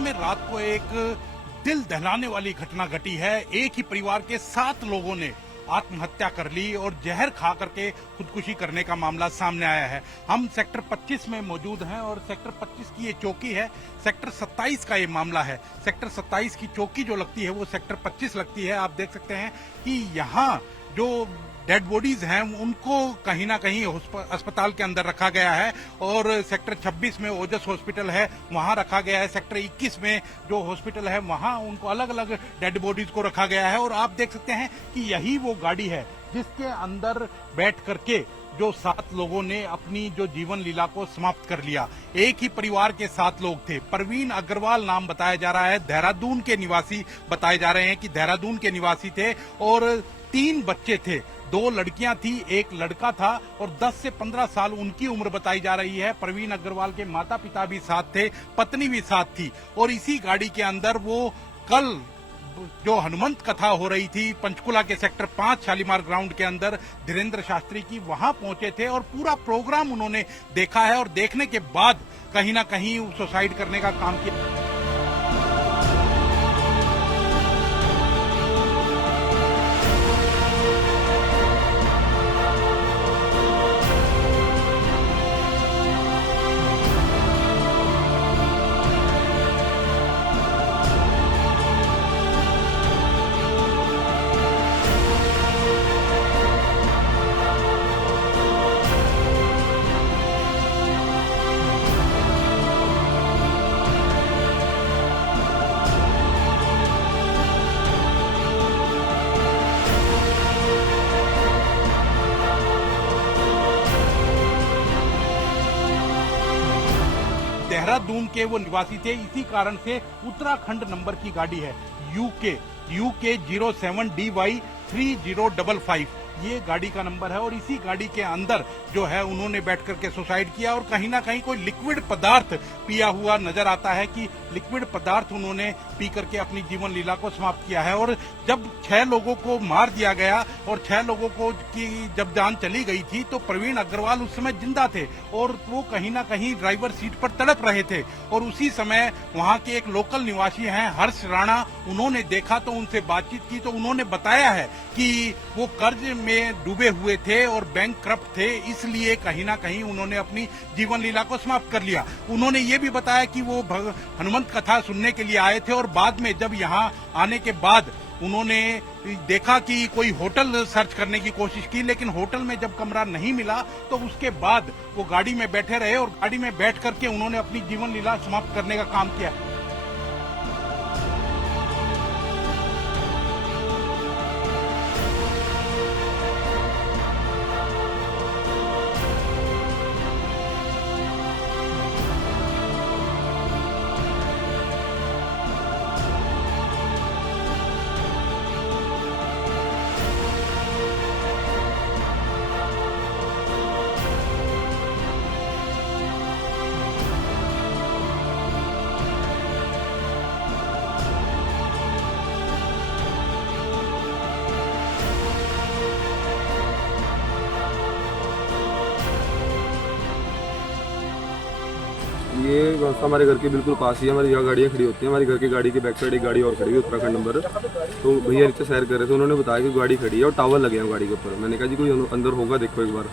में रात को एक दिल दहलाने वाली घटना घटी है। एक ही परिवार के 7 लोगों ने आत्महत्या कर ली और जहर खा करके खुदकुशी करने का मामला सामने आया है। हम सेक्टर 25 में मौजूद हैं और सेक्टर 25 की ये चौकी है। सेक्टर 27 का ये मामला है। सेक्टर 27 की चौकी जो लगती है वो सेक्टर 25 लगती है। आप देख सकते हैं कि यहाँ जो डेड बॉडीज हैं उनको कहीं ना कहीं अस्पताल के अंदर रखा गया है और सेक्टर 26 में ओजस हॉस्पिटल है वहां रखा गया है। सेक्टर 21 में जो हॉस्पिटल है वहां उनको अलग अलग डेड बॉडीज को रखा गया है और आप देख सकते हैं कि यही वो गाड़ी है जिसके अंदर बैठ करके जो 7 लोगों ने अपनी जो जीवन लीला को समाप्त कर लिया। एक ही परिवार के 7 लोग थे। परवीन अग्रवाल नाम बताया जा रहा है, देहरादून के निवासी बताए जा रहे हैं कि देहरादून के निवासी थे और 3 बच्चे थे। 2 लड़कियां थी, 1 लड़का था और 10 से 15 साल उनकी उम्र बताई जा रही है। परवीन अग्रवाल के माता पिता भी साथ थे, पत्नी भी साथ थी और इसी गाड़ी के अंदर वो कल जो हनुमंत कथा हो रही थी पंचकुला के सेक्टर 5 शालीमार ग्राउंड के अंदर धीरेन्द्र शास्त्री की, वहां पहुंचे थे और पूरा प्रोग्राम उन्होंने देखा है और देखने के बाद कहीं ना कहीं सुसाइड करने का काम किया। देहरादून के वो निवासी थे, इसी कारण से उत्तराखंड नंबर की गाड़ी है यूके 07DY 3055 ये गाड़ी का नंबर है और इसी गाड़ी के अंदर जो है उन्होंने बैठ करके सुसाइड किया और कहीं ना कहीं कोई लिक्विड पदार्थ पिया हुआ नजर आता है कि लिक्विड पदार्थ उन्होंने पी करके अपनी जीवन लीला को समाप्त किया है। और जब 6 लोगों को मार दिया गया और 6 लोगों को की जब जान चली गई थी तो प्रवीण अग्रवाल उस समय जिंदा थे और वो कहीं ना कहीं ड्राइवर सीट पर तड़प रहे थे और उसी समय वहां के एक लोकल निवासी हैं हर्ष राणा, उन्होंने देखा तो उनसे बातचीत की तो उन्होंने बताया है कि वो कर्ज में डूबे हुए थे और बैंक करप्ट थे, इसलिए कहीं ना कहीं उन्होंने अपनी जीवन लीला को समाप्त कर लिया। उन्होंने ये भी बताया कि वो हनुमंत कथा सुनने के लिए आए थे और बाद में जब यहाँ आने के बाद उन्होंने देखा कि कोई होटल सर्च करने की कोशिश की, लेकिन होटल में जब कमरा नहीं मिला तो उसके बाद वो गाड़ी में बैठे रहे और गाड़ी में बैठ करके उन्होंने अपनी जीवन लीला समाप्त करने का काम किया। ये व्यवस्था हमारे घर के बिल्कुल पास ही है। हमारी यहाँ गाड़ियाँ खड़ी होती हैं, हमारी घर की गाड़ी के बैक साइड एक गाड़ी और खड़ी है उत्तराखंड नंबर। तो भैया नीचे सैर कर रहे थे, उन्होंने बताया कि गाड़ी खड़ी है और टावर लगे हैं गाड़ी के ऊपर। मैंने कहा जी कोई अंदर होगा देखो एक बार।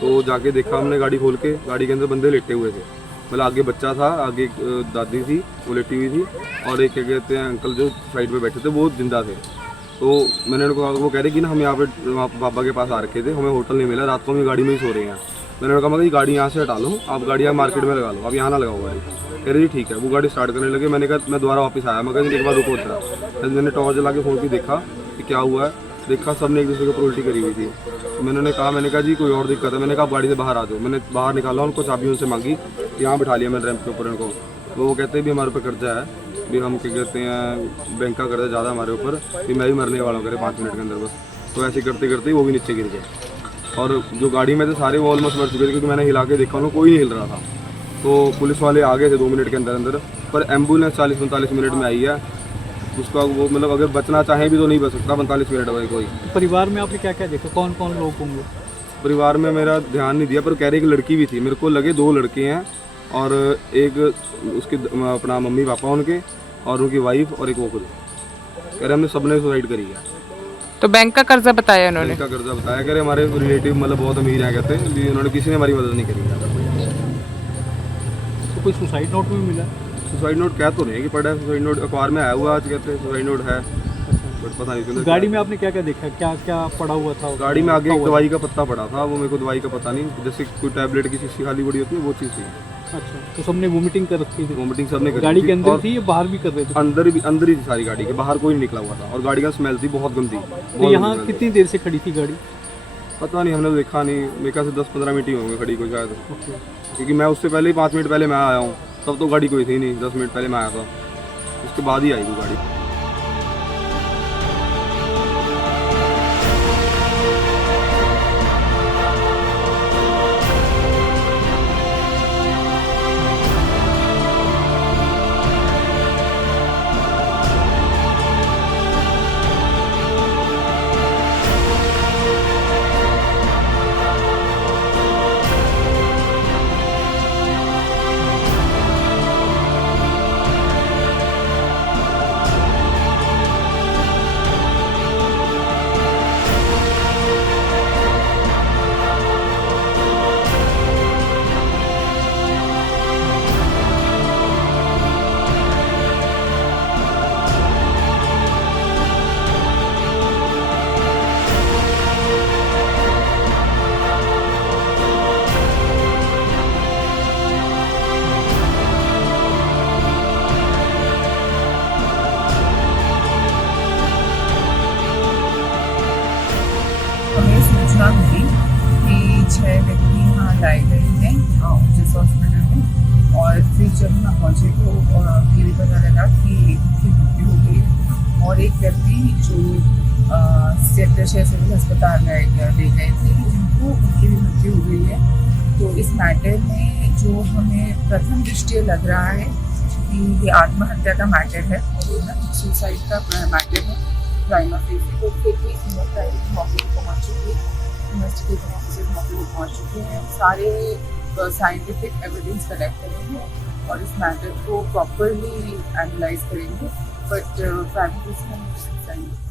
तो जाके देखा हमने गाड़ी खोल के, गाड़ी के अंदर बंदे लेटे हुए थे। मतलब आगे बच्चा था, आगे एक दादी थी वो लेटी हुई थी और एक क्या कहते हैं अंकल जो साइड पे बैठे थे वो जिंदा थे। तो मैंने उनको, वो कह रहे कि ना हम यहाँ पे पापा के पास आ रखे थे, हमें होटल नहीं मिला, रात को हम गाड़ी में ही सो रहे हैं। मैंने कहा कि गाड़ी यहाँ से हटा लो, आप गाड़ी यहाँ मार्केट में लगा लो, आप यहाँ ना लगाओ गाड़ी। कह रहे जी ठीक है। वो गाड़ी स्टार्ट करने लगे। मैंने कहा मैं दोबारा वापस आया, मैं कहा एक बार रुको जरा। मैंने टॉर्च जला के फोन की देखा कि क्या हुआ है, देखा सबने एक दूसरे को उल्टी करी हुई थी। मैंने कहा जी कोई और दिक्कत है। मैंने कहा आप गाड़ी से बाहर आ जाओ। मैंने बाहर निकाला, उनको चाबी उनसे मांगी, यहाँ बिठा लिया मैंने रैंप के ऊपर इनको। वो कहते हैं भी हमारे ऊपर कर्जा है, भी हम क्या कहते हैं बैंक का कर्जा ज़्यादा हमारे ऊपर, भी मैं भी मरने वाला हूँ, करे 5 मिनट के अंदर बस। तो ऐसे करते करते वो भी नीचे गिर गए और जो गाड़ी में थे सारे वो ऑलमोस्ट मर चुके थे, क्योंकि मैंने हिला के देखा उन्होंने कोई नहीं हिल रहा था। तो पुलिस वाले आ गए थे 2 मिनट के अंदर अंदर, पर एम्बुलेंस 40-45 मिनट में आई है। उसका वो मतलब अगर बचना चाहें भी तो नहीं बच सकता 45 मिनट में कोई। परिवार में आपने क्या क्या देखा, कौन कौन लोग होंगे? परिवार में मेरा ध्यान नहीं दिया, पर कह रहे एक लड़की भी थी, मेरे को लगे 2 लड़के हैं और एक उसके अपना मम्मी पापा उनके और उनकी वाइफ और एक वो खुद। कह रहे हमने सबने सुसाइड करी है। तो बैंक का कर्जा बताया उन्होंने? बैंक का कर्जा बताया। कह रहे हमारे रिलेटिव मतलब बहुत अमीर हैं, कहते हैं भी उन्होंने किसी ने हमारी मदद नहीं करी। तो कोई सुसाइड नोट में मिला? सुसाइड नोट कह तो नहीं कि पड़ा है, सुसाइड नोट अखबार में आया हुआ आज, कहते हैं सुसाइड नोट है, बट पता नहीं उसके अंदर गाड़ी क्या में आपने क्या क्या देखा, क्या क्या पड़ा हुआ था? है। गाड़ी में आगे एक दवाई का पत्ता पड़ा था, वो मेरे को दवाई का पता नहीं, जैसे कोई टैबलेट की शीशी खाली पड़ी होती है वो चीज़ थी। अच्छा, तो सबने वोमिटिंग कर रखी थी? वोमिटिंग सबने करी गाड़ी थी के अंदर और थी या बाहर भी कर रहे थे? अंदर ही थी सारी गाड़ी के, बाहर कोई नहीं निकला हुआ था। और गाड़ी का स्मेल थी बहुत गंदी। तो यहाँ कितनी देर से खड़ी थी गाड़ी? पता नहीं, हमने तो देखा नहीं, मेरे ख्याल से 10-15 मिनट ही होंगे खड़ी को शायद, ओके। क्योंकि मैं उससे पहले ही 5 मिनट पहले मैं आया हूँ, तब तो गाड़ी कोई थी नहीं। 10 मिनट पहले मैं आया था, उसके बाद ही आई वो गाड़ी। हमें सूचना मिली कि 6 व्यक्ति यहाँ लाए गए हैं जिस हॉस्पिटल में, और फिर जब यहाँ पहुँचे तो ये भी पता लगा कि उनकी मृत्यु हो गई है। और एक व्यक्ति जो सेक्टर 6 सिविल अस्पताल ले गए थे, जिनको उनकी भी मृत्यु हो गई है। तो इस मैटर में जो हमें प्रथम दृष्टया लग रहा है कि ये आत्महत्या का मैटर है, सुसाइड का मैटर है। प्राइमर फेसी को फिर भी प्राइवेट मौके पर पहुँच चुकी है, इन्वेस्टिगेटिंग ऑफिसर मौके पर पहुँच चुके हैं, सारे साइंटिफिक एविडेंस कलेक्ट करेंगे और इस मैटर को प्रॉपरली एनालाइज करेंगे। But primary facie